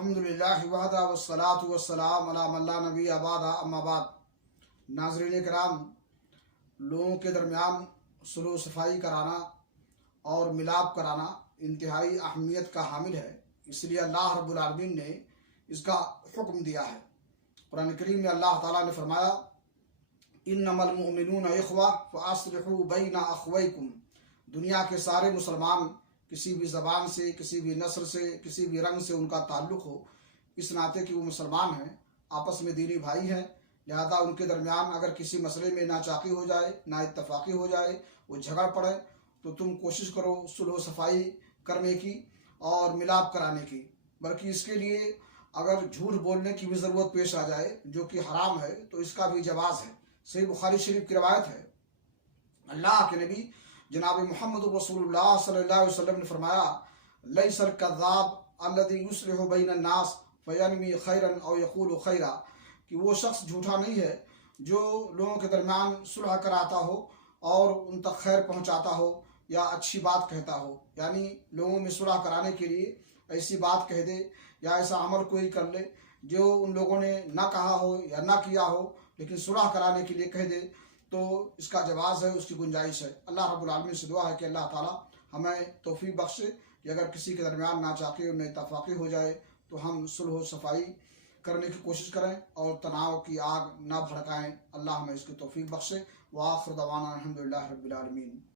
الحمدللہ وحدہ والصلاة والسلام علی من لا نبی بعد اما بعد۔ ناظرین کرام، لوگوں کے درمیان صلح و صفائی کرانا اور ملاپ کرانا انتہائی اہمیت کا حامل ہے، اس لیے اللہ رب العالمین نے اس کا حکم دیا ہے۔ قرآن کریم میں اللہ تعالیٰ نے فرمایا انما المؤمنون اخوہ فاصلحوا بین اخویکم۔ دنیا کے سارے مسلمان کسی بھی زبان سے، کسی بھی نسل سے، کسی بھی رنگ سے ان کا تعلق ہو، اس ناطے کہ وہ مسلمان ہیں، آپس میں دینی بھائی ہیں، لہذا ان کے درمیان اگر کسی مسئلے میں ناچاقی ہو جائے، نا اتفاقی ہو جائے، وہ جھگڑ پڑے، تو تم کوشش کرو صلح و صفائی کرنے کی اور ملاپ کرانے کی۔ بلکہ اس کے لیے اگر جھوٹ بولنے کی بھی ضرورت پیش آ جائے جو کہ حرام ہے تو اس کا بھی جواز ہے۔ صحیح بخاری شریف کی روایت ہے، اللہ کے نبی جناب محمد رسول اللہ صلی اللہ علیہ وسلم نے فرمایا لیس الکذاب الذی یصلح بین الناس فینمی خیرا او یقول خیرا، کہ وہ شخص جھوٹا نہیں ہے جو لوگوں کے درمیان صلح کراتا ہو اور ان تک خیر پہنچاتا ہو یا اچھی بات کہتا ہو، یعنی لوگوں میں صلح کرانے کے لیے ایسی بات کہہ دے یا ایسا عمل کوئی کر لے جو ان لوگوں نے نہ کہا ہو یا نہ کیا ہو لیکن صلح کرانے کے لیے کہہ دے، تو اس کا جواز ہے، اس کی گنجائش ہے۔ اللہ رب العالمین سے دعا ہے کہ اللہ تعالی ہمیں توفیق بخشے کہ اگر کسی کے درمیان ناچاقی اور اتفاقی ہو جائے تو ہم صلح و صفائی کرنے کی کوشش کریں اور تناؤ کی آگ نہ بھڑکائیں۔ اللہ ہمیں اس کی توفیق بخشے۔ وآخر دعوانا الحمدللہ رب العالمین۔